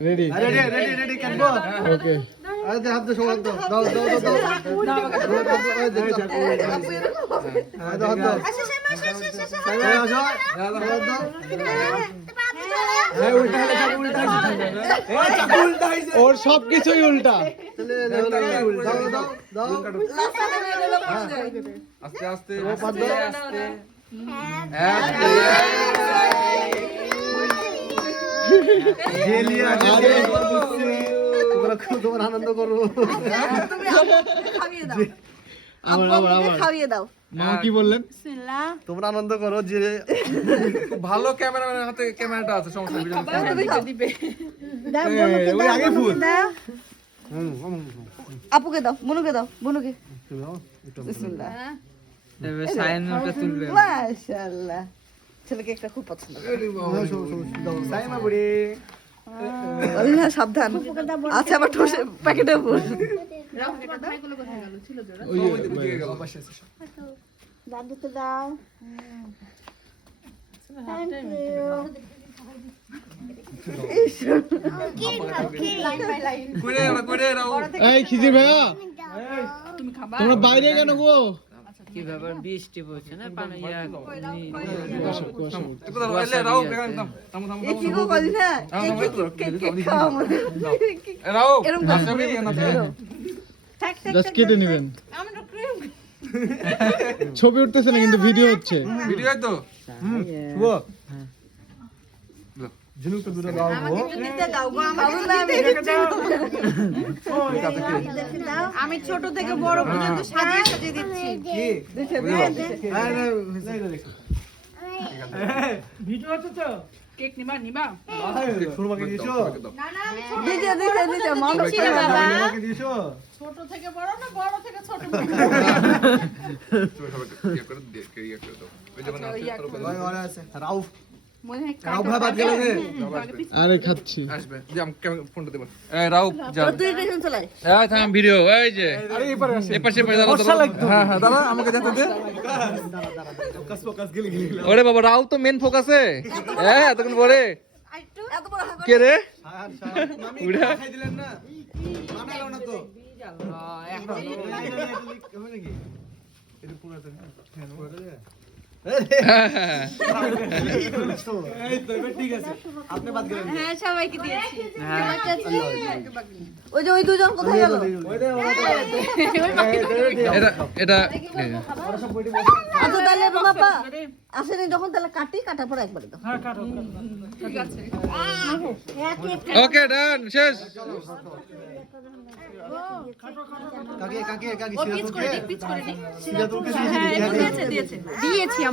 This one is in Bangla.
রেডি রেডি কাটবো ওকে আরে হাত দে সমান দাও দাও দাও দাও ওর সবকিছুই উল্টা আস্তে আস্তে তোমার আনন্দ করো খাইয়ে দাও মা কি বললেন তোমরা আনন্দ করো যে ভালো ক্যামেরাম্যানের হাতে ক্যামেরাটা আছে সমস্যা আগে ফুল আপুকে দাও বুনুকে দাও বুনুকে বিসমিল্লাহ সায়নটা তুলবে মাশাআল্লাহ ছেলেকে একটা খুব পছন্দ সাইমা বুড়ি আল্লাহ সাবধান আচ্ছা আবার ঠোসে প্যাকেটে ফুল দাদুকে দাও থ্যাংক ইউ এই খিজির ভাইয়া তোমরা বাইরে কেন গো কি ব্যাপার বৃষ্টি পড়ছে না পানি কি গো বলি না খাও আমাদের জাস্ট কেটে নেবেন ছবি উঠতেছে না কিন্তু ভিডিও হচ্ছে ভিডিও তো ঝিনুক তো দূরে দাও আমি ছোট থেকে বড় পর্যন্ত সাজিয়ে সাজিয়ে দিচ্ছি ভিডিও আছে তো কেক নিবা সুরমাকে দিয়েছো দিতে মানুষ বাবা সুরমাকে দিয়েছো ছোট থেকে বড় না বড় থেকে ছোট রাউফ মনে হয় রাউফ ভাই বাদ গেল রে আরে খাচ্ছি আসবে যে আমি ফোনটা দেব এই রাও যা তুই টেনশন চালাই এই থাম ভিডিও এই যে আরে এবারে আসে এপাশে পড়ে দাঁড়াও হ্যাঁ হ্যাঁ দাঁড়া আমাকে যেতে দে ফোকাস ফোকাস গেলি গেলি ওরে বাবা রাও তো মেন ফোকাসে হ্যাঁ এতক্ষণ পরে এত বড় কে রে মামি উড়া খাই দিলেন না মানা গেল না তো হবে নাকি এটা পুরো তো এই তো এবার ঠিক আছে আপনি বাদ গেলেন হ্যাঁ সবাইকে দিয়েছি ওই যে ওই দুজন কোথায় গেল এটা এটা আচ্ছা তাহলে বাবা আসেনি যখন তাহলে কাটি কাটার পর একবারে দাও হ্যাঁ কাটো ঠিক আছে ওকে ডান শেষ কাকে কাকে কাকে ও পিচ করে দিক সিধা তোকে হ্যাঁ দিয়েছে দিয়েছি